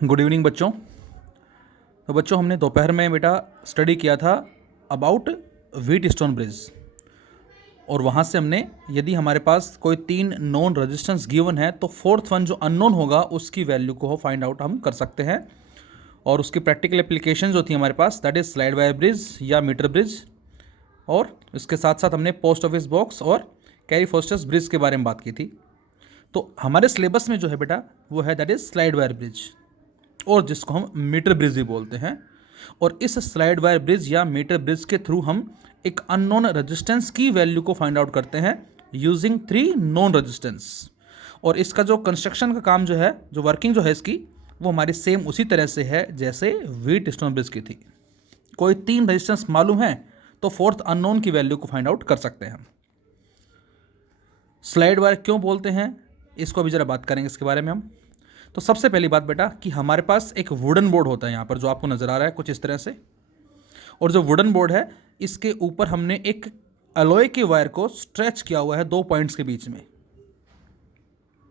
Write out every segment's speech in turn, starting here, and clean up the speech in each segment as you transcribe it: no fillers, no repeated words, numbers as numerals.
Good evening बच्चों। तो बच्चों हमने दोपहर में बेटा स्टडी किया था अबाउट व्हीट स्टोन ब्रिज, और वहाँ से हमने यदि हमारे पास कोई 3 नॉन रेजिस्टेंस गिवन है तो फोर्थ वन जो अननोन होगा उसकी वैल्यू को फाइंड आउट हम कर सकते हैं। और उसकी प्रैक्टिकल एप्लीकेशन जो थी हमारे पास that is slide wire bridge या मीटर ब्रिज, और इसके साथ साथ हमने पोस्ट ऑफिस बॉक्स और कैरी फोस्टर्स ब्रिज के बारे में बात की थी। तो हमारे सिलेबस में जो है बेटा वो है that is slide wire bridge, और जिसको हम मीटर ब्रिज भी बोलते हैं। और इस स्लाइड वायर ब्रिज या मीटर ब्रिज के थ्रू हम एक अननोन रेजिस्टेंस की वैल्यू को फाइंड आउट करते हैं यूजिंग 3 नॉन रेजिस्टेंस। और इसका जो कंस्ट्रक्शन का काम जो है, जो वर्किंग जो है इसकी, वो हमारी सेम उसी तरह से है जैसे व्हीट स्टोन ब्रिज की थी। कोई 3 रेजिस्टेंस मालूम है तो फोर्थ अननोन की वैल्यू को फाइंड आउट कर सकते हैं हम। स्लाइड वायर क्यों बोलते हैं इसको अभी जरा बात करेंगे इसके बारे में हम। तो सबसे पहली बात बेटा कि हमारे पास एक वुडन बोर्ड होता है यहाँ पर जो आपको नज़र आ रहा है कुछ इस तरह से, और जो वुडन बोर्ड है इसके ऊपर हमने एक अलॉय के वायर को स्ट्रेच किया हुआ है 2 पॉइंट्स के बीच में।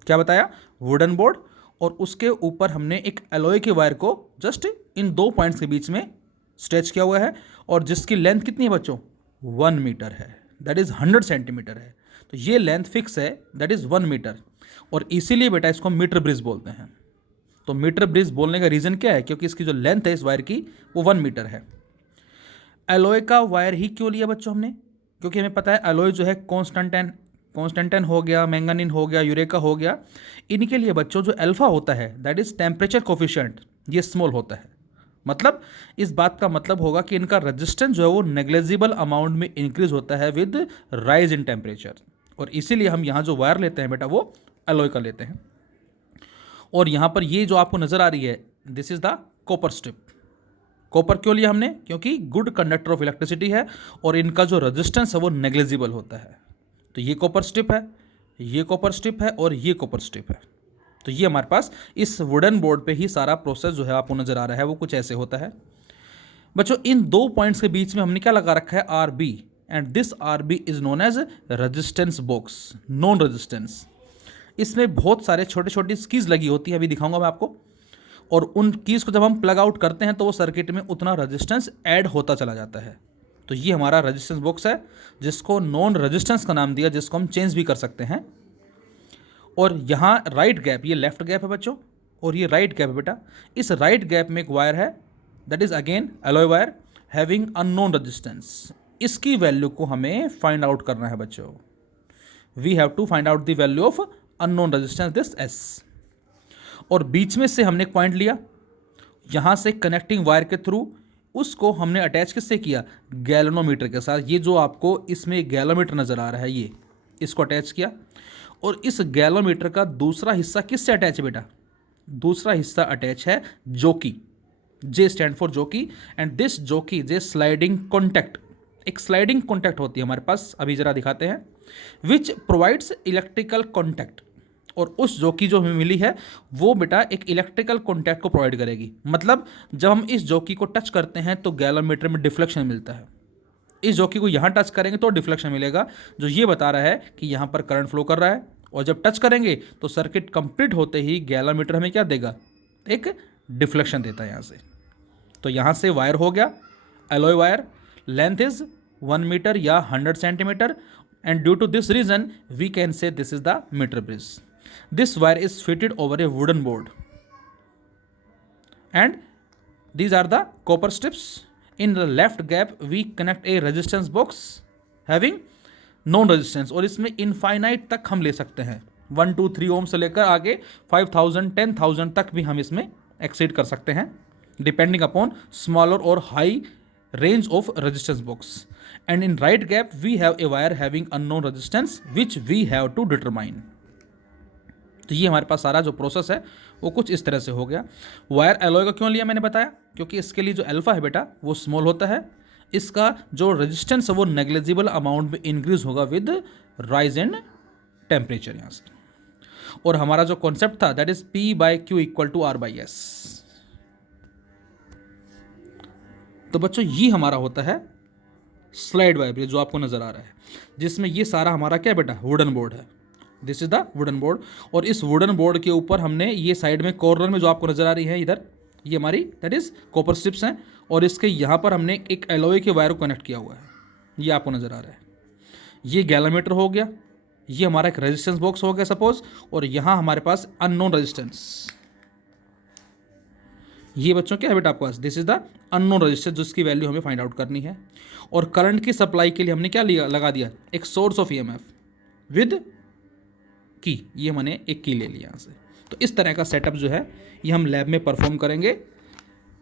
क्या बताया? वुडन बोर्ड, और उसके ऊपर हमने एक अलॉय के वायर को जस्ट इन 2 पॉइंट्स के बीच में स्ट्रेच किया हुआ है, और जिसकी लेंथ कितनी है बच्चों? 1 मीटर है, दैट इज़ 100 सेंटीमीटर है। तो ये लेंथ फिक्स है, दैट इज़ 1 मीटर, और इसीलिए बेटा इसको मीटर ब्रिज बोलते हैं। तो मीटर ब्रिज बोलने का रीज़न क्या है? क्योंकि इसकी जो लेंथ है इस वायर की वो 1 मीटर है। एलॉय का वायर ही क्यों लिया बच्चों हमने? क्योंकि हमें पता है एलॉय जो है कॉन्स्टेंटाइन हो गया, मैंगानीन हो गया, यूरेका हो गया, इनके लिए बच्चों जो अल्फा होता है दैट इज़ टेम्परेचर कोफिशिएंट, ये स्मॉल होता है। मतलब इस बात का मतलब होगा कि इनका रेजिस्टेंस जो है वो नेग्लेजिबल अमाउंट में इंक्रीज होता है विद राइज इन टेम्परेचर, और इसीलिए हम यहाँ जो वायर लेते हैं बेटा वो एलॉय का लेते हैं। और यहाँ पर ये जो आपको नज़र आ रही है this is the copper strip. Copper क्यों लिया हमने? क्योंकि गुड कंडक्टर ऑफ इलेक्ट्रिसिटी है और इनका जो रेजिस्टेंस है वो नेग्लेजिबल होता है। तो ये कॉपर स्ट्रिप है, ये कॉपर स्ट्रिप है, और ये कॉपर स्ट्रिप है। तो ये हमारे पास इस वुडन बोर्ड पे ही सारा प्रोसेस जो है आपको नज़र आ रहा है वो कुछ ऐसे होता है। बच्चों इन 2 पॉइंट्स के बीच में हमने क्या लगा रखा है? R B, and this R B is known as resistance box, known resistance. इसमें बहुत सारे छोटे छोटी कीज़ लगी होती है, अभी दिखाऊंगा मैं आपको, और उन कीज़ को जब हम प्लग आउट करते हैं तो वो सर्किट में उतना रेजिस्टेंस ऐड होता चला जाता है। तो ये हमारा रेजिस्टेंस बॉक्स है जिसको नॉन रेजिस्टेंस का नाम दिया, जिसको हम चेंज भी कर सकते हैं। और यहाँ राइट गैप, ये लेफ्ट गैप है बच्चों, और ये राइट गैप है बेटा। इस राइट गैप में एक वायर है that is again alloy wire having unknown resistance. इसकी वैल्यू को हमें फाइंड आउट करना है बच्चों। We have to find out the value of unknown resistance this S. और बीच में से हमने एक पॉइंट लिया, यहाँ से कनेक्टिंग वायर के थ्रू उसको हमने अटैच किससे किया? गैलोनोमीटर के साथ। ये जो आपको इसमें गैलोमीटर नज़र आ रहा है ये, इसको अटैच किया। और इस गैलोमीटर का दूसरा हिस्सा किससे अटैच है बेटा? दूसरा हिस्सा अटैच है जोकी, जे स्टैंड फॉर जोकी, एंड दिस जोकी इज ए स्लाइडिंग कॉन्टैक्ट। एक स्लाइडिंग कॉन्टैक्ट होती है हमारे पास, अभी जरा दिखाते हैं, विच प्रोवाइड्स इलेक्ट्रिकल कॉन्टैक्ट। और उस जोकी जो हमें मिली है वो बेटा एक इलेक्ट्रिकल कॉन्टैक्ट को प्रोवाइड करेगी। मतलब जब हम इस जोकी को टच करते हैं तो गैलोमीटर में डिफ्लेक्शन मिलता है। इस जोकी को यहाँ टच करेंगे तो डिफ्लेक्शन मिलेगा, जो ये बता रहा है कि यहाँ पर करंट फ्लो कर रहा है। और जब टच करेंगे तो सर्किट कंप्लीट होते ही गैलोमीटर हमें क्या देगा? एक डिफ्लेक्शन देता है यहाँ से। तो यहाँ से वायर हो गया alloy wire, length is 1 metre या 100 centimetre, and due to this reason we can say this is the metre bridge. This wire is fitted over a wooden board, and these are the copper strips. In the left gap we connect a resistance box having non resistance, और इसमें infinite तक हम ले सकते हैं, 1 2 3 ओम से लेकर आगे 5000 10,000 तक भी हम इसमें एक्सीड कर सकते हैं डिपेंडिंग अपॉन स्मॉलर और high range of resistance box. And in right gap we have a wire having unknown resistance which we have to determine. तो ये हमारे पास सारा जो प्रोसेस है वो कुछ इस तरह से हो गया। वायर एलॉय का क्यों लिया मैंने बताया? क्योंकि इसके लिए जो अल्फा है बेटा वो स्मॉल होता है, इसका जो रेजिस्टेंस है वो नेग्लेजिबल अमाउंट में इंक्रीज होगा विद राइज इन टेम्परेचर यहाँ से। और हमारा जो कॉन्सेप्ट था that is P by Q equal to R by S। तो बच्चों ये हमारा होता है स्लाइड वायर ब्रिज जो आपको नजर आ रहा है, जिसमें ये सारा हमारा क्या बेटा? वुडन बोर्ड है, this is the wooden board. और इस वुडन बोर्ड के ऊपर हमने ये साइड में कॉर्नर में जो आपको नजर आ रही है इधर, ये हमारी दैट इज कॉपर स्ट्रिप्स हैं, और इसके यहाँ पर हमने एक एलॉय के वायर को कनेक्ट किया हुआ है, ये आपको नजर आ रहा है। ये गैलोमीटर हो गया, ये हमारा एक रेजिस्टेंस बॉक्स हो गया सपोज, और यहाँ हमारे पास अननोन रेजिस्टेंस, ये बच्चों क्या है बेटा आपके पास, this is the unknown resistance जिसकी वैल्यू हमें फाइंड आउट करनी है। और करंट की सप्लाई के लिए हमने क्या लिया, लगा दिया एक सोर्स ऑफ ईएमएफ विद की, ये मैंने एक की ले लिया यहाँ से। तो इस तरह का सेटअप जो है ये हम लैब में परफॉर्म करेंगे।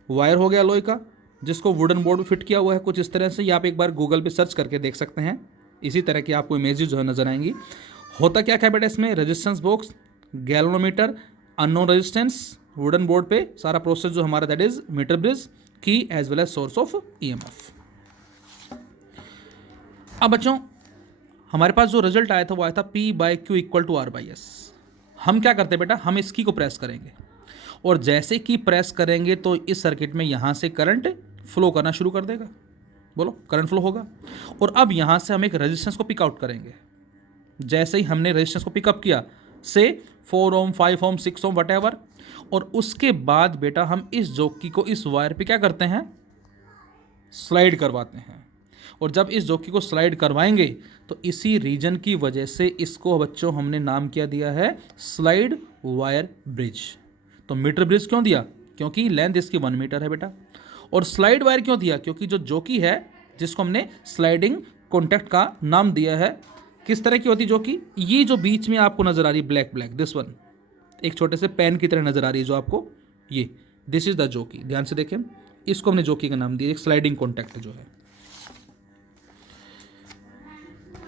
वायर हो गया लोहे का जिसको वुडन बोर्ड में फिट किया हुआ है कुछ इस तरह से, या आप एक बार गूगल पे सर्च करके देख सकते हैं, इसी तरह की आपको इमेजेस जो है नजर आएंगी। होता क्या क्या बेटा इसमें, resistance box, galvanometer, unknown resistance, wooden board पे सारा प्रोसेस जो हमारा दैट इज मीटर ब्रिज की as well as source of EMF. अब बच्चों हमारे पास जो रिजल्ट आया था वो आया था P/Q इक्वल टू R/S। हम क्या करते हैं बेटा, हम इस की को प्रेस करेंगे, और जैसे कि प्रेस करेंगे तो इस सर्किट में यहाँ से करंट फ्लो करना शुरू कर देगा, बोलो करंट फ्लो होगा। और अब यहाँ से हम एक रेजिस्टेंस को पिक आउट करेंगे। जैसे ही हमने रेजिस्टेंस को पिकअप किया से 4 ओम 5 ओम 6 ओम वटेवर, और उसके बाद बेटा हम इस जॉकी को इस वायर पे क्या करते हैं, स्लाइड करवाते हैं। और जब इस जॉकी को स्लाइड करवाएंगे तो इसी रीजन की वजह से इसको बच्चों हमने नाम क्या दिया है, स्लाइड वायर ब्रिज। तो मीटर ब्रिज क्यों दिया, क्योंकि लेंथ इसकी 1 मीटर है बेटा। और स्लाइड वायर क्यों दिया, क्योंकि जो जॉकी है जिसको हमने स्लाइडिंग कॉन्टैक्ट का नाम दिया है, किस तरह की होती जॉकी, ये जो बीच में आपको नजर आ रही है ब्लैक ब्लैक, दिस वन एक छोटे से पेन की तरह नजर आ रही है जो आपको, ये दिस इज द जॉकी, ध्यान से देखें, इसको हमने जॉकी का नाम दिया, एक स्लाइडिंग कॉन्टैक्ट जो है।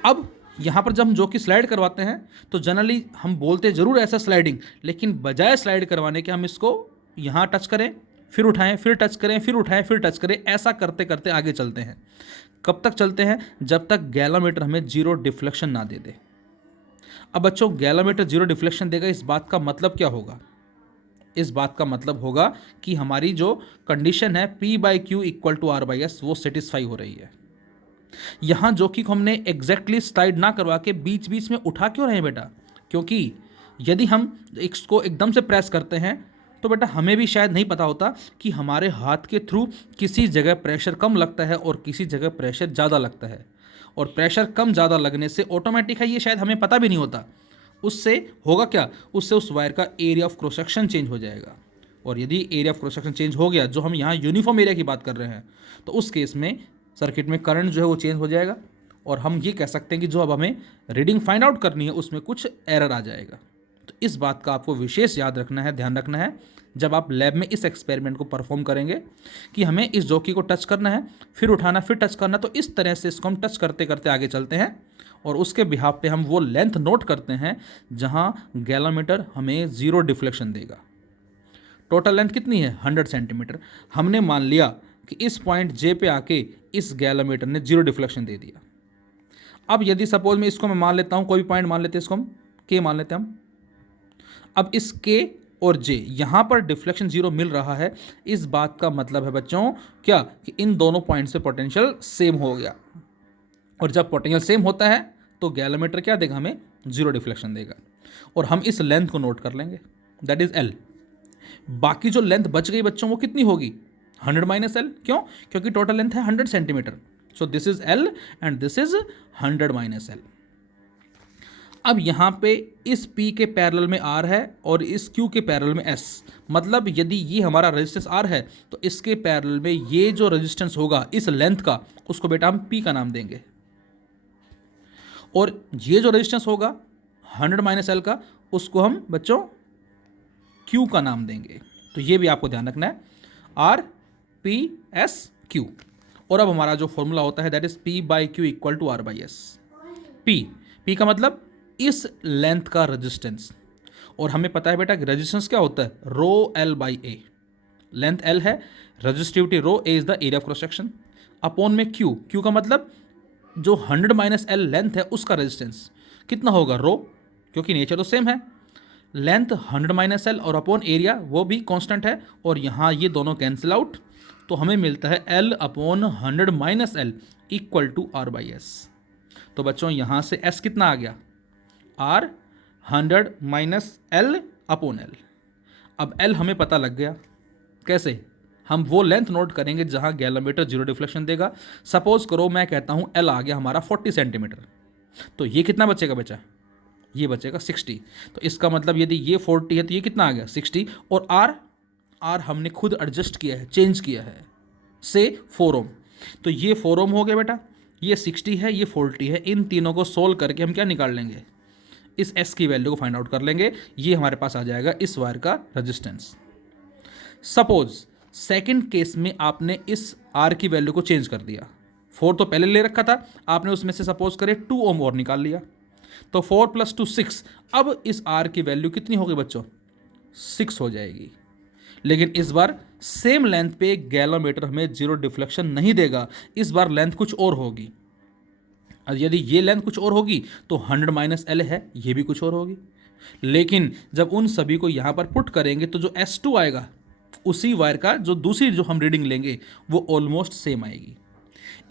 अब यहां पर जब हम जॉकी स्लाइड करवाते हैं तो जनरली हम बोलते जरूर ऐसा स्लाइडिंग, लेकिन बजाय स्लाइड करवाने के हम इसको यहां टच करें, फिर उठाएं, फिर टच करें, फिर उठाएं, फिर टच करें, ऐसा करते करते आगे चलते हैं। कब तक चलते हैं, जब तक गैलोमीटर हमें जीरो डिफ्लेक्शन ना दे दे। अब बच्चों गैलोमीटर जीरो डिफ्लेक्शन देगा, इस बात का मतलब क्या होगा, इस बात का मतलब होगा कि हमारी जो कंडीशन है P/Q इक्वल टू R/S वो सेटिस्फाई हो रही है। यहां जो कि हमने एग्जैक्टली स्लाइड ना करवा के बीच बीच में उठा क्यों रहे हैं बेटा, क्योंकि यदि हम इसको एकदम से प्रेस करते हैं तो बेटा हमें भी शायद नहीं पता होता कि हमारे हाथ के थ्रू किसी जगह प्रेशर कम लगता है और किसी जगह प्रेशर ज़्यादा लगता है, और प्रेशर कम ज़्यादा लगने से ऑटोमेटिक है ये शायद हमें पता भी नहीं होता, उससे होगा क्या, उससे उस वायर का area of cross section change हो जाएगा। और यदि area of cross section change हो गया, जो हम यहाँ यूनिफॉर्म एरिया की बात कर रहे हैं, तो उस केस में सर्किट में करंट जो है वो चेंज हो जाएगा, और हम ये कह सकते हैं कि जो अब हमें रीडिंग फाइंड आउट करनी है उसमें कुछ एरर आ जाएगा। तो इस बात का आपको विशेष याद रखना है, ध्यान रखना है जब आप लैब में इस एक्सपेरिमेंट को परफॉर्म करेंगे कि हमें इस जॉकी को टच करना है, फिर उठाना, फिर टच करना। तो इस तरह से इसको हम टच करते करते आगे चलते हैं, और उसके बिहाफ पे हम वो लेंथ नोट करते हैं जहां गैलोमीटर हमें जीरो डिफ्लेक्शन देगा। टोटल लेंथ कितनी है, 100 सेंटीमीटर। हमने मान लिया कि इस पॉइंट जे पे आके इस गैलोमीटर ने जीरो डिफ्लेक्शन दे दिया। अब यदि सपोज मैं इसको मैं मान लेता हूं, कोई भी पॉइंट मान लेते हैं, इसको हम के मान लेते हैं हम। अब इस के और जे यहां पर डिफ्लेक्शन जीरो मिल रहा है, इस बात का मतलब है बच्चों क्या, कि इन दोनों पॉइंट से पोटेंशियल सेम हो गया, और जब पोटेंशियल सेम होता है तो गैलोमीटर क्या देगा, हमें जीरो डिफ्लेक्शन देगा। और हम इस लेंथ को नोट कर लेंगे, दैट इज एल। बाकी जो लेंथ बच गई बच्चों वो कितनी होगी, 100 माइनस एल। क्यों, क्योंकि टोटल लेंथ है 100 centimetre, so this is L and this is 100 minus L. अब यहाँ पे इस P के पैरेलल में R है और इस Q के पैरेलल में S, मतलब यदि ये हमारा रेजिस्टेंस R है तो इसके पैरेलल में ये जो रेजिस्टेंस होगा इस लेंथ का, उसको बेटा हम P का नाम देंगे, और ये जो रेजिस्टेंस होगा 100 माइनस एल का, उसको हम बच्चों Q का नाम देंगे। तो ये भी आपको ध्यान रखना है, R/P/S/Q। और अब हमारा जो फॉर्मूला होता है that is P/Q equal to R/S। P का मतलब इस लेंथ का रेजिस्टेंस, और हमें पता है बेटा कि रेजिस्टेंस क्या होता है, rho L by A। Length L है, resistivity rho, A is the area of cross section, upon में Q का मतलब जो 100 माइनस एल लेंथ है उसका रेजिस्टेंस कितना होगा, रो, क्योंकि नेचर तो सेम है, लेंथ 100 माइनस एल और अपॉन एरिया वो भी कांस्टेंट है, और यहाँ ये दोनों कैंसिल आउट, तो हमें मिलता है L upon 100 minus L equal to R/S। तो बच्चों यहाँ से S कितना आ गया, R 100 minus L upon L. अब एल हमें पता लग गया, कैसे? हम वो लेंथ नोट करेंगे जहां गैलोमीटर जीरो डिफ्लेक्शन देगा। सपोज करो मैं कहता हूं एल आ गया हमारा 40 सेंटीमीटर, तो ये कितना बचेगा बेटा? ये बचेगा 60। तो इसका मतलब यदि ये 40 है तो ये कितना आ गया? 60। और आर हमने खुद एडजस्ट किया है, चेंज किया है, से 4 ओम। तो ये 4 ओम हो गया बेटा, ये 60 है, ये 40 है। इन तीनों को सोल्व करके हम क्या निकाल लेंगे? इस एस की वैल्यू को फाइंड आउट कर लेंगे। ये हमारे पास आ जाएगा इस वायर का रेजिस्टेंस। सपोज सेकंड केस में आपने इस आर की वैल्यू को चेंज कर दिया। 4 तो पहले ले रखा था आपने, उसमें से सपोज करें 2 ओम और निकाल लिया, तो 4 + 2 6। अब इस आर की वैल्यू कितनी होगी बच्चों? 6 हो जाएगी। लेकिन इस बार सेम लेंथ पे गैलोमीटर हमें जीरो डिफ्लेक्शन नहीं देगा, इस बार लेंथ कुछ और होगी। यदि ये लेंथ कुछ और होगी तो 100 माइनस एल है, ये भी कुछ और होगी। लेकिन जब उन सभी को यहाँ पर पुट करेंगे तो जो S2 आएगा उसी वायर का जो दूसरी जो हम रीडिंग लेंगे वो ऑलमोस्ट सेम आएगी।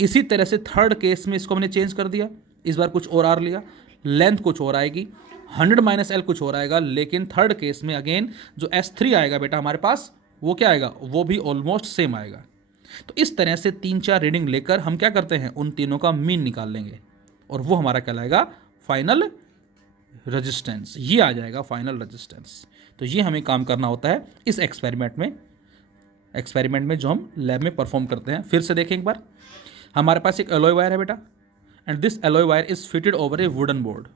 इसी तरह से थर्ड केस में इसको हमने चेंज कर दिया, इस बार कुछ और आर लिया, लेंथ कुछ और आएगी, 100 माइनस एल कुछ और आएगा। लेकिन थर्ड केस में अगेन जो S3 आएगा बेटा हमारे पास, वो क्या आएगा? वो भी ऑलमोस्ट सेम आएगा। तो इस तरह से 3-4 रीडिंग लेकर हम क्या करते हैं? उन तीनों का मीन निकाल लेंगे और वो हमारा कहलाएगा फाइनल रेजिस्टेंस। ये आ जाएगा फाइनल रेजिस्टेंस। तो ये हमें काम करना होता है इस एक्सपेरिमेंट में जो हम लैब में परफॉर्म करते हैं। फिर से देखें एक बार, हमारे पास एक एलॉय वायर है बेटा, and this alloy wire is fitted over A wooden board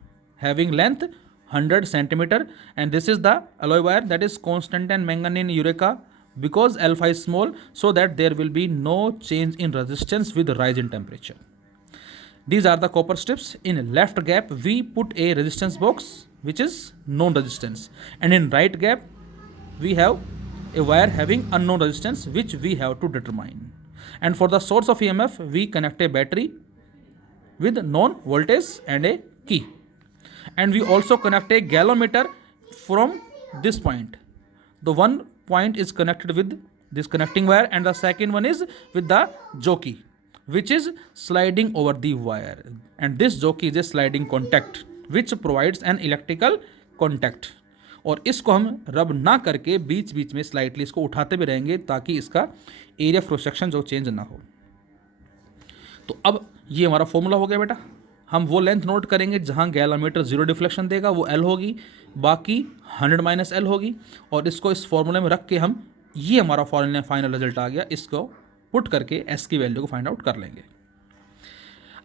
having length 100 centimetre, and this is the alloy wire that is constant and manganese eureka because alpha is small, so that there will be no change in resistance with rise in temperature. These are the copper strips. In left gap we put a resistance box which is known resistance, and in right gap we have a wire having unknown resistance which we have to determine. And for the source of EMF we connect a battery with known voltage and a key, and we also connect a galvanometer from this point. The one point is connected with this connecting wire and the second one is with the jockey which is sliding over the wire, and this jockey is a sliding contact which provides an electrical contact. और इसको हम रब ना करके बीच बीच में slightly इसको उठाते भी रहेंगे ताकि इसका एरिया ऑफ सेक्शन जो चेंज ना हो। तो अब ये हमारा फॉर्मूला हो गया बेटा। हम वो लेंथ नोट करेंगे जहां गैलोमीटर जीरो डिफ्लेक्शन देगा, वो एल होगी, बाकी 100 माइनस एल होगी, और इसको इस फॉर्मूले में रख के हम, ये हमारा फाइनल रिजल्ट आ गया, इसको पुट करके एस की वैल्यू को फाइंड आउट कर लेंगे।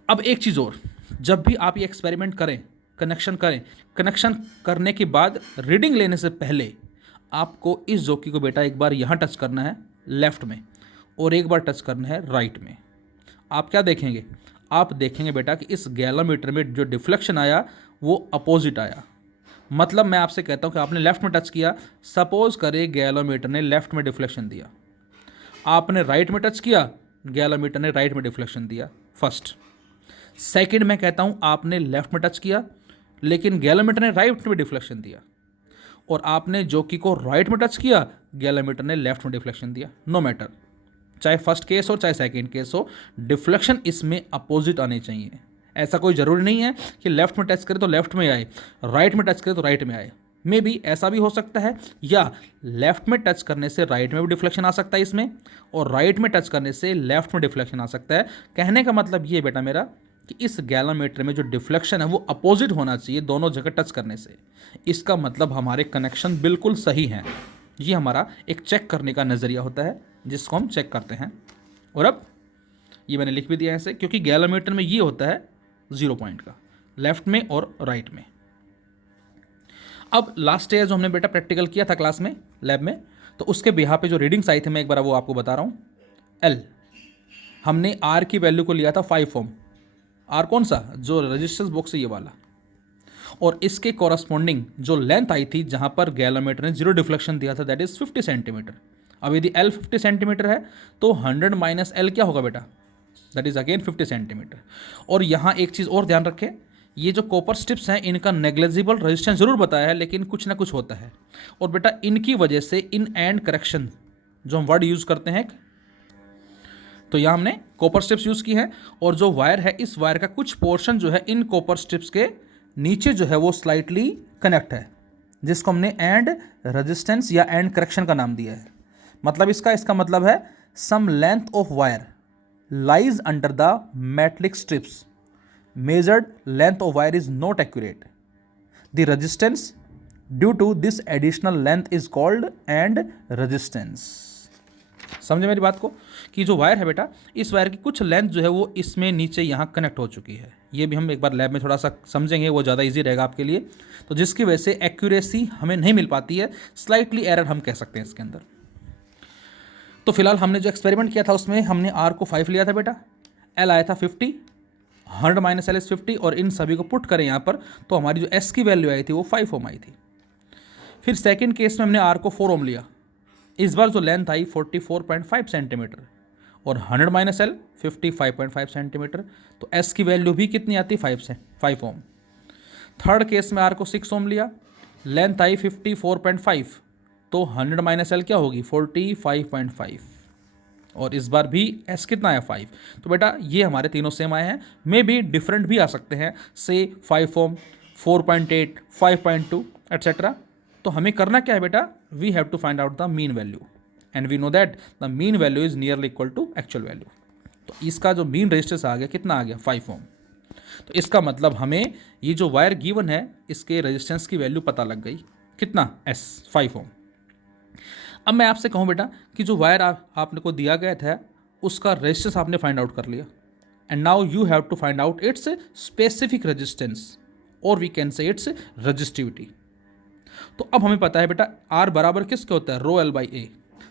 अब एक चीज़ और, जब भी आप ये एक्सपेरिमेंट करें, कनेक्शन करने के बाद रीडिंग लेने से पहले आपको इस जॉकी को बेटा एक बार यहाँ टच करना है लेफ्ट में और एक बार टच करना है राइट में। आप क्या देखेंगे? आप देखेंगे बेटा कि इस गैलोमीटर में जो डिफ्लेक्शन आया वो अपोजिट आया। मतलब मैं आपसे कहता हूँ कि आपने लेफ्ट में टच किया, सपोज करें गैलोमीटर ने लेफ्ट में डिफ्लेक्शन दिया, आपने राइट में टच किया, गैलोमीटर ने राइट में डिफ्लेक्शन दिया। फर्स्ट। सेकंड मैं कहता हूँ आपने लेफ्ट में टच किया लेकिन गैलोमीटर ने राइट में डिफ्लेक्शन दिया, और आपने जॉकी को राइट में टच किया, गैलोमीटर ने लेफ्ट में डिफ्लेक्शन दिया। नो मैटर, चाहे फर्स्ट केस हो चाहे सेकंड केस हो, डिफ्लेक्शन इसमें अपोजिट आने चाहिए। ऐसा कोई ज़रूरी नहीं है कि लेफ्ट में टच करे तो लेफ्ट में आए, राइट में टच करे तो राइट में आए। मे बी ऐसा भी हो सकता है, या लेफ्ट में टच करने से राइट में भी डिफ्लेक्शन आ सकता है इसमें, और राइट में टच करने से लेफ्ट में डिफ्लेक्शन आ सकता है। कहने का मतलब ये बेटा मेरा कि इस गैलोमीटर में जो डिफ्लेक्शन है वो अपोजिट होना चाहिए दोनों जगह टच करने से। इसका मतलब हमारे कनेक्शन बिल्कुल सही हैं। ये हमारा एक चेक करने का नज़रिया होता है जिसको हम चेक करते हैं। और अब ये मैंने लिख भी दिया ऐसे, क्योंकि गैलोमीटर में ये होता है 0 पॉइंट का, लेफ्ट में और राइट में। अब लास्ट ईयर जो हमने बेटा प्रैक्टिकल किया था क्लास में, लैब में, तो उसके बिहार पे जो रीडिंग्स आई थे मैं एक बार वो आपको बता रहा हूँ। एल हमने आर की वैल्यू को लिया था 5 ओम। आर कौन सा? जो रेजिस्टेंस बॉक्स है ये वाला। और इसके कॉरस्पॉन्डिंग जो लेंथ आई थी जहाँ पर गैलोमीटर ने जीरो डिफ्लेक्शन दिया था, दैट इज़ 50 सेंटीमीटर। अब यदि एल 50 सेंटीमीटर है तो 100 माइनस एल क्या होगा बेटा? That is again 50 centimetre. और यहाँ एक चीज़ और ध्यान रखें, ये जो कॉपर स्ट्रिप्स हैं इनका नेग्लिजिबल रेजिस्टेंस जरूर बताया है लेकिन कुछ ना कुछ होता है। और बेटा इनकी वजह से इन एंड करेक्शन जो हम वर्ड यूज़ करते हैं, तो यहाँ हमने कॉपर स्ट्रिप्स यूज़ की हैं, और जो वायर है इस वायर का कुछ पोर्शन जो है इन कॉपर स्ट्रिप्स के नीचे जो है वो स्लाइटली कनेक्ट है, जिसको हमने एंड रेजिस्टेंस या एंड करेक्शन का नाम दिया है। मतलब इसका मतलब है some length of wire lies under the metallic strips, measured length of wire is not accurate, the resistance due to this additional length is called end resistance. समझे मेरी बात को कि जो वायर है बेटा, इस वायर की कुछ लेंथ जो है वो इसमें नीचे यहाँ कनेक्ट हो चुकी है। ये भी हम एक बार लैब में थोड़ा सा समझेंगे, वो ज़्यादा इजी रहेगा आपके लिए। तो जिसकी वजह से एक्यूरेसी हमें नहीं मिल पाती है, स्लाइटली एरर हम कह सकते हैं इसके अंदर। तो फिलहाल हमने जो एक्सपेरिमेंट किया था उसमें हमने आर को 5 लिया था बेटा, एल आया था 50, 100 माइनस एल इज 50, और इन सभी को पुट करें यहाँ पर तो हमारी जो एस की वैल्यू आई थी वो 5 ओम आई थी। फिर सेकेंड केस में हमने आर को 4 ओम लिया, इस बार जो लेंथ आई 44.5 सेंटीमीटर, और 100 माइनस एल 55.5 सेंटीमीटर, तो एस की वैल्यू भी कितनी आती है 5 ओम। थर्ड केस में आर को 6 ओम लिया, लेंथ आई 54.5, तो 100 माइनस एल क्या होगी 45.5, और इस बार भी एस कितना आया 5। तो बेटा ये हमारे तीनों सेम आए हैं, मे बी डिफरेंट भी आ सकते हैं, से 5 ओम, 4.8, 5.2 एट्सेट्रा। तो हमें करना क्या है बेटा, we have to find out the mean value, and we know that the mean value is nearly equal to actual value. तो इसका जो मीन रेजिस्टेंस आ गया कितना आ गया 5 ओम। तो इसका मतलब हमें ये जो वायर गिवन है इसके रेजिस्टेंस की वैल्यू पता लग गई, कितना एस 5 ओम। अब मैं आपसे कहूँ बेटा कि जो वायर आपने को दिया गया था उसका रेजिस्टेंस आपने फाइंड आउट कर लिया, and now you have to find out its specific resistance, और we can say its resistivity. तो अब हमें पता है बेटा आर बराबर किसके होता है, rho L by A.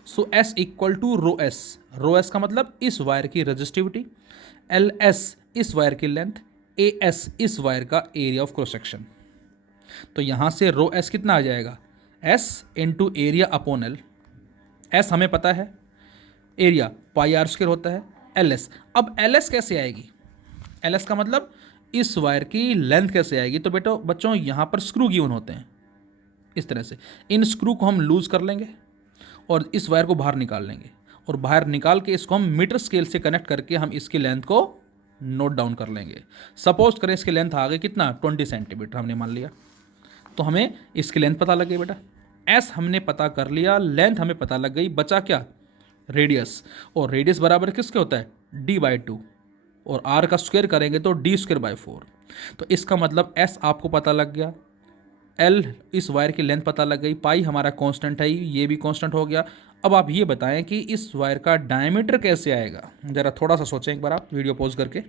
So S equal to rho S, rho S का मतलब इस वायर की रजिस्टिविटी, एल एस इस वायर की लेंथ, ए एस इस वायर का एरिया ऑफ क्रॉस सेक्शन। तो यहाँ से रो एस कितना आ जाएगा, S into area upon L. S हमें पता है, एरिया पाई आर स्क्वायर होता है, एल एस। अब एल एस कैसे आएगी, एल एस का मतलब इस वायर की लेंथ कैसे आएगी। तो बेटा बच्चों यहाँ पर स्क्रू गिवन होते हैं इस तरह से, इन स्क्रू को हम लूज कर लेंगे और इस वायर को बाहर निकाल लेंगे, और बाहर निकाल के इसको हम मीटर स्केल से कनेक्ट करके हम इसकी लेंथ को नोट डाउन कर लेंगे। सपोज करें इसकी लेंथ आ गई कितना 20 सेंटीमीटर हमने मान लिया, तो हमें इसकी लेंथ पता लग गई बेटा, एस हमने पता कर लिया, लेंथ हमें पता लग गई, बचा क्या रेडियस, और रेडियस बराबर किसके होता है d/2, और r का स्क्वायर करेंगे तो d²/4। तो इसका मतलब s आपको पता लग गया, L इस वायर की लेंथ पता लग गई, पाई हमारा कांस्टेंट है, ये भी कांस्टेंट हो गया। अब आप ये बताएं कि इस वायर का डायमीटर कैसे आएगा, ज़रा थोड़ा सा सोचें एक बार आप वीडियो पॉज करके।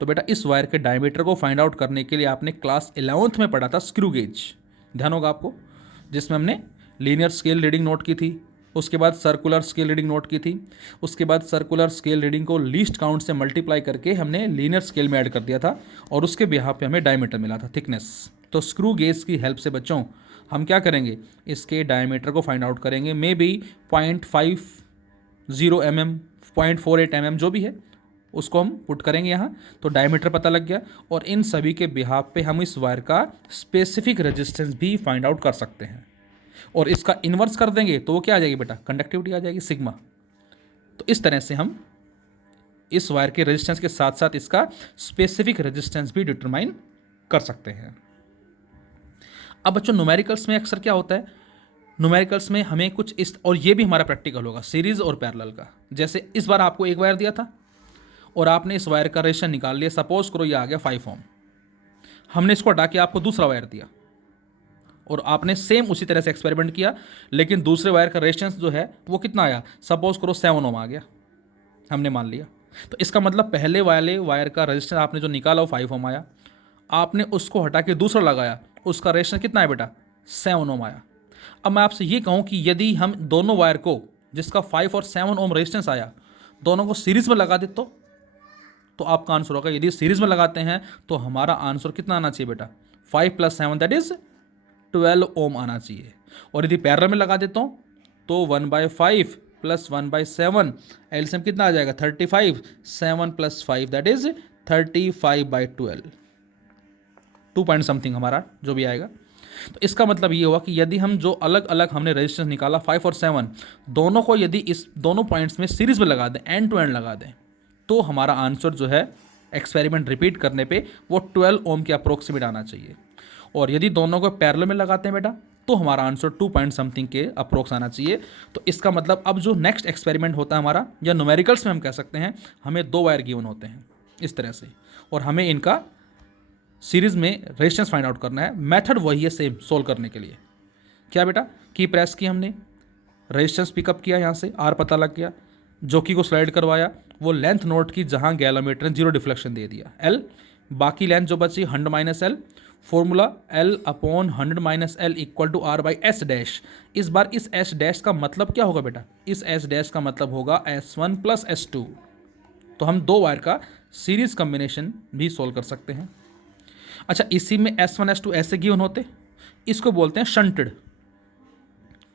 तो बेटा इस वायर के डायमीटर को फाइंड आउट करने के लिए आपने क्लास 11th में पढ़ा था स्क्रू गेज, ध्यान होगा आपको, जिसमें हमने लीनियर स्केल रीडिंग नोट की थी, उसके बाद सर्कुलर स्केल रीडिंग नोट की थी, उसके बाद सर्कुलर स्केल रीडिंग को लीस्ट काउंट से मल्टीप्लाई करके हमने लीनियर स्केल में ऐड कर दिया था, और उसके बिहाफ पे हमें डायमीटर मिला था, थिकनेस। तो स्क्रू गेज की हेल्प से बच्चों हम क्या करेंगे, इसके डायमीटर को फाइंड आउट करेंगे, मे बी 0.50 mm, 0.48 mm जो भी है उसको हम पुट करेंगे यहाँ, तो डायमीटर पता लग गया, और इन सभी के बिहाफ पे हम इस वायर का स्पेसिफिक रेजिस्टेंस भी फाइंड आउट कर सकते हैं, और इसका इन्वर्स कर देंगे तो वो क्या आ जाएगी बेटा, कंडक्टिविटी आ जाएगी सिग्मा। तो इस तरह से हम इस वायर के रेजिस्टेंस के साथ साथ इसका स्पेसिफिक रेजिस्टेंस भी डिटरमाइन कर सकते हैं। अब बच्चों न्यूमेरिकल्स में अक्सर क्या होता है, न्यूमेरिकल्स में हमें कुछ इस, और ये भी हमारा प्रैक्टिकल होगा सीरीज और पैरेलल का। जैसे इस बार आपको एक वायर दिया था और आपने इस वायर का रेजिस्टेंस निकाल लिया, सपोज करो ये आ गया 5 ओम, हमने इसको हटा के आपको दूसरा वायर दिया और आपने सेम उसी तरह से एक्सपेरिमेंट किया, लेकिन दूसरे वायर का रेजिस्टेंस जो है वो कितना आया, सपोज करो 7 ओम आ गया, हमने मान लिया। तो इसका मतलब पहले वाले वायर का रेजिस्टेंस आपने जो निकाला वो 5 ओम आया, आपने उसको हटा के दूसरा लगाया, उसका रेजिस्टेंस कितना है बेटा 7 ओम आया। अब मैं आपसे ये कहूँ कि यदि हम दोनों वायर को जिसका 5 और 7 ओम रेजिस्टेंस आया दोनों को सीरीज में लगा दे तो आपका आंसर होगा, यदि सीरीज में लगाते हैं तो हमारा आंसर कितना आना चाहिए बेटा 5 + 7 दैट इज 12 ओम आना चाहिए, और यदि पैरेलल में लगा देता हूँ तो 1/5 + 1/7 एलसीएम कितना आ जाएगा 35, 7 + 5 दैट इज 35/12, 2 पॉइंट समथिंग हमारा जो भी आएगा। तो इसका मतलब ये हुआ कि यदि हम जो अलग अलग हमने रेजिस्टेंस निकाला 5 और 7 दोनों को यदि इस दोनों पॉइंट्स में सीरीज में लगा दें, एंड टू एंड लगा दें, तो हमारा आंसर जो है एक्सपेरिमेंट रिपीट करने पे वो 12 ओम के अप्रोक्सीमेट आना चाहिए। और यदि दोनों को पैरेलल में लगाते हैं बेटा तो हमारा आंसर 2 पॉइंट समथिंग के अप्रोक्स आना चाहिए। तो इसका मतलब अब जो नेक्स्ट एक्सपेरिमेंट होता है हमारा, या न्यूमेरिकल्स में हम कह सकते हैं, हमें 2 वायर गिवन होते हैं इस तरह से, और हमें इनका सीरीज में रेजिस्टेंस फाइंड आउट करना है। मेथड वही है सेम सोल्व करने के लिए। क्या बेटा, की प्रेस की हमने, रेजिस्टेंस पिकअप किया, यहाँ से आर पता लग गया, जोकी को स्लाइड करवाया, वो लेंथ नोट की जहाँ गैलोमीटर ने 0 डिफ्लेक्शन दे दिया एल, बाकी लेंथ जो बची 100 minus L, formula L upon 100 minus L equal to R by S dash. इस बार इस एस डैश का मतलब क्या होगा बेटा, इस एस डैश का मतलब होगा S1 प्लस S2। तो हम 2 वायर का सीरीज कम्बिनेशन भी सोल्व कर सकते हैं। अच्छा, इसी में S1 S2 ऐसे गिवन होते, इसको बोलते हैं शंटेड।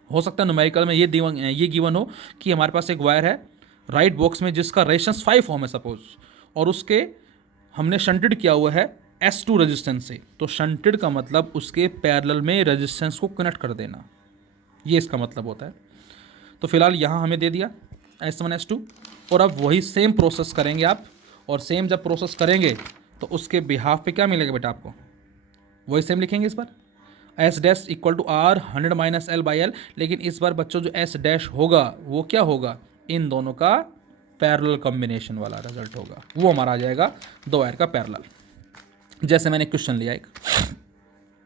हो सकता है न्यूमेरिकल में ये गिवन हो कि हमारे पास एक वायर है राइट बॉक्स में जिसका रेजिस्टेंस 5 ओम है सपोज, और उसके हमने शंटेड किया हुआ है S2 रेजिस्टेंस से, तो शंटेड का मतलब उसके पैरेलल में रेजिस्टेंस को कनेक्ट कर देना, ये इसका मतलब होता है। तो फिलहाल यहाँ हमें दे दिया S1 S2, और अब वही सेम प्रोसेस करेंगे आप, और सेम जब प्रोसेस करेंगे तो उसके बिहाफ पे क्या मिलेगा बेटा आपको, वही सेम लिखेंगे इस बार S dash equal to R 100 minus L by L. लेकिन इस बार बच्चों जो एस डैश होगा वो क्या होगा, इन दोनों का पैरेलल कॉम्बिनेशन वाला रिजल्ट होगा, वो हमारा आ जाएगा 2 वायर का पैरेलल। जैसे मैंने क्वेश्चन लिया एक,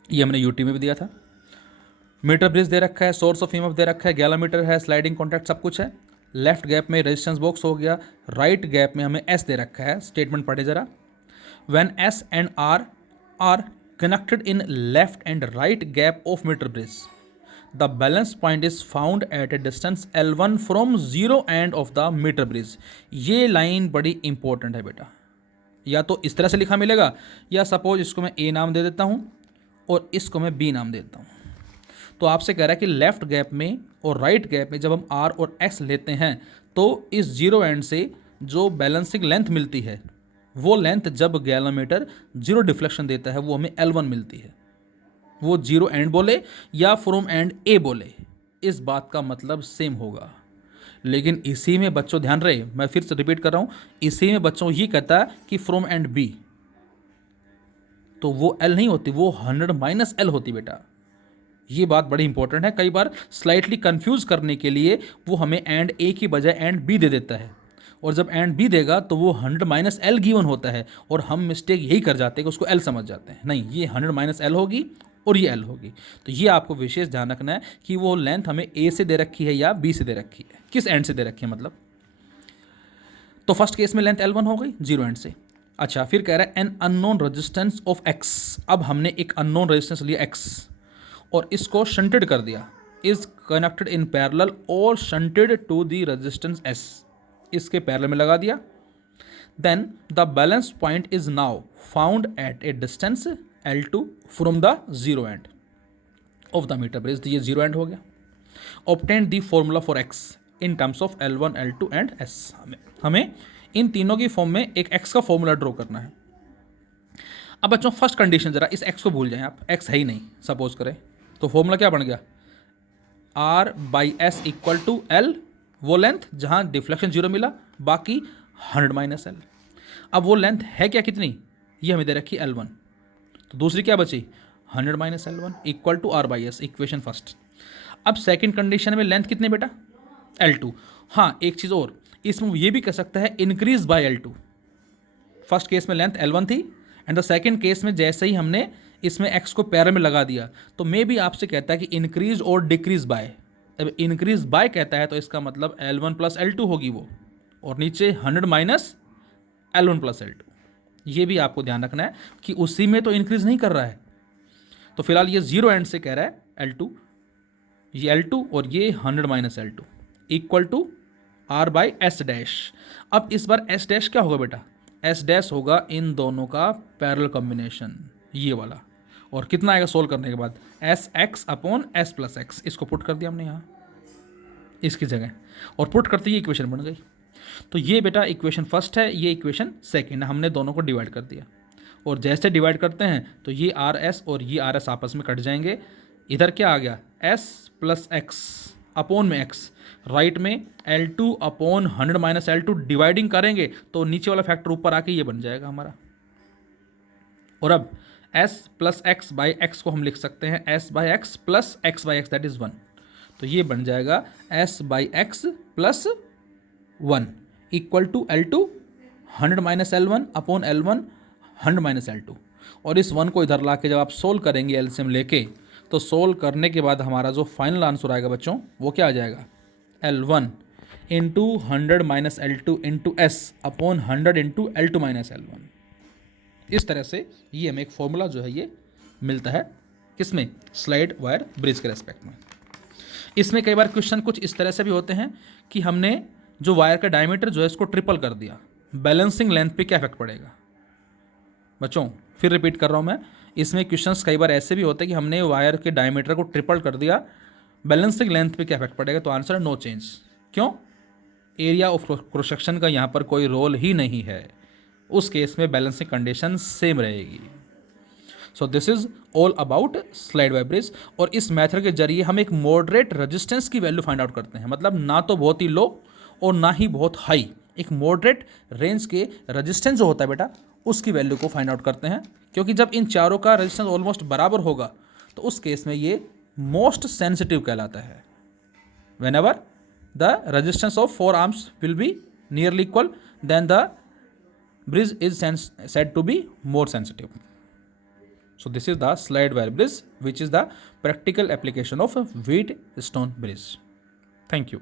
ये हमने यूटी में भी दिया था, मीटर ब्रिज दे रखा है, सोर्स ऑफ ईएमएफ दे रखा है, गैलोमीटर है, स्लाइडिंग कॉन्टैक्ट सब कुछ है, लेफ्ट गैप में रेजिस्टेंस बॉक्स हो गया, राइट गैप में हमें एस दे रखा है। स्टेटमेंट पढ़े जरा, when S and R are connected in left and right gap of meter bridge, the balance point is found at a distance L1 from zero end of the meter bridge। ये line बड़ी important है बेटा, या तो इस तरह से लिखा मिलेगा, या सपोज इसको मैं ए नाम दे देता हूँ और इसको मैं बी नाम दे देता हूँ। तो आपसे कह रहा है कि लेफ्ट गैप में और राइट गैप में जब हम आर और एक्स लेते हैं तो इस जीरो एंड से जो बैलेंसिंग लेंथ मिलती है, वो लेंथ जब गैलोमीटर 0 डिफ्लेक्शन देता है वो हमें L1 मिलती है। वो 0 एंड बोले या फ्रॉम एंड ए बोले, इस बात का मतलब सेम होगा। लेकिन इसी में बच्चों ध्यान रहे, मैं फिर से रिपीट कर रहा हूँ, इसी में बच्चों ये कहता है कि फ्रॉम एंड बी, तो वो L नहीं होती, वो 100 माइनस एल होती बेटा। ये बात बड़ी इंपॉर्टेंट है, कई बार स्लाइटली कंफ्यूज करने के लिए वो हमें एंड ए की बजाय एंड बी दे देता है, और जब एंड बी देगा तो वो 100 माइनस एल गिवन होता है, और हम मिस्टेक यही कर जाते हैं कि उसको एल समझ जाते हैं। नहीं, ये 100 माइनस एल होगी और ये एल होगी। तो ये आपको विशेष ध्यान रखना है कि वो लेंथ हमें ए से दे रखी है या बी से दे रखी है, किस एंड से दे रखी है मतलब। तो फर्स्ट केस में लेंथ L1 हो गई 0 एंड से। अच्छा, फिर कह रहा है an unknown resistance of x. अब हमने एक अननोन रेजिस्टेंस लिया एक्स और इसको शंटेड कर दिया, इज कनेक्टेड इन पैरेलल और shunted to the resistance S, इसके पैरेलल में लगा दिया। Then the balance point is now found at a distance L2 from the zero end of the metre bridge. ये जीरो एंड हो गया। Obtain the formula for X in terms of L1 L2 and S। हमें इन तीनों की form में एक x का formula draw करना है। अब बच्चों फर्स्ट कंडीशन जरा, इस एक्स को भूल जाएं आप, एक्स है ही नहीं सपोज करें, तो फॉर्मूला क्या बन गया, R by S equal to L, वो लेंथ जहाँ डिफ्लेक्शन 0 मिला, बाकी 100 माइनस एल। अब वो लेंथ है क्या, कितनी, ये हमें दे रखी L1, तो दूसरी क्या बची 100 minus L1 equal to R by S, equation first. अब सेकंड कंडीशन में लेंथ कितने बेटा L2। हाँ, एक चीज़ और, इसमें ये भी कह सकता है increase by L2। First case में लेंथ L1 थी एंड द सेकंड केस में जैसे ही हमने इसमें x को पैरेलल में लगा दिया, तो मे भी आपसे कहता है कि इंक्रीज और डिक्रीज बाय। अब इंक्रीज बाय कहता है तो इसका मतलब L1 प्लस L2 होगी वो, और नीचे 100 माइनस L1 प्लस L2। ये भी आपको ध्यान रखना है कि उसी में तो इंक्रीज नहीं कर रहा है। तो फिलहाल ये जीरो एंड से कह रहा है L2, ये L2 और ये 100 minus L2 equal to R by S dash. अब इस बार एस डैश क्या होगा बेटा, एस डैश होगा इन दोनों का पैरेलल कॉम्बिनेशन, ये वाला। और कितना आएगा सोल्व करने के बाद, S x upon S plus x, इसको पुट कर दिया हमने यहाँ इसकी जगह, और पुट करते ही इक्वेशन बन गई। तो ये बेटा इक्वेशन फर्स्ट है, ये इक्वेशन सेकंड है, हमने दोनों को डिवाइड कर दिया। और जैसे डिवाइड करते हैं तो ये आर एस और ये आर एस आपस में कट जाएंगे। इधर क्या आ गया, एस प्लस एक्स अपॉन में एक्स, राइट में L2 upon 100 minus L2 dividing करेंगे तो नीचे वाला फैक्टर ऊपर आके ये बन जाएगा हमारा। और अब S plus X by X को हम लिख सकते हैं S by X plus X by X, that is 1। तो ये बन जाएगा S by X plus 1 equal to L2 100 minus L1 upon L1 100 minus L2। और इस 1 को इधर ला के जब आप सोल्व करेंगे एलसीएम लेके, तो सोल्व करने के बाद हमारा जो फाइनल आंसर आएगा बच्चों वो क्या आ जाएगा, L1 into 100 minus L2 into S upon 100 into L2 minus L1। इस तरह से ये हमें एक फॉर्मूला जो है ये मिलता है किसमें, स्लाइड वायर ब्रिज के रेस्पेक्ट में। इसमें कई बार क्वेश्चन कुछ इस तरह से भी होते हैं कि हमने जो वायर का डायमीटर जो है इसको ट्रिपल कर दिया, बैलेंसिंग लेंथ पे क्या इफेक्ट पड़ेगा। बच्चों फिर रिपीट कर रहा हूँ मैं, इसमें क्वेश्चंस कई बार ऐसे भी होते हैं कि हमने वायर के डायमीटर को ट्रिपल कर दिया, बैलेंसिंग लेंथ पे क्या इफेक्ट पड़ेगा। तो आंसर है नो चेंज। क्यों, एरिया ऑफ क्रॉस सेक्शन का यहाँ पर कोई रोल ही नहीं है, उस केस में बैलेंसिंग कंडीशन सेम रहेगी। So this is all about slide wire bridge. और इस मेथड के जरिए हम एक मॉडरेट रेजिस्टेंस की वैल्यू फाइंड आउट करते हैं, मतलब ना तो बहुत ही लो और ना ही बहुत हाई, एक मॉडरेट रेंज के रेजिस्टेंस जो होता है बेटा उसकी वैल्यू को फाइंड आउट करते हैं। क्योंकि जब इन चारों का रेजिस्टेंस ऑलमोस्ट बराबर होगा तो उस केस में ये मोस्ट सेंसिटिव कहलाता है। whenever the resistance of four arms will be nearly equal, then the bridge is said to be more sensitive. So this is the slide wire bridge, which is the practical application of Wheatstone bridge. Thank you.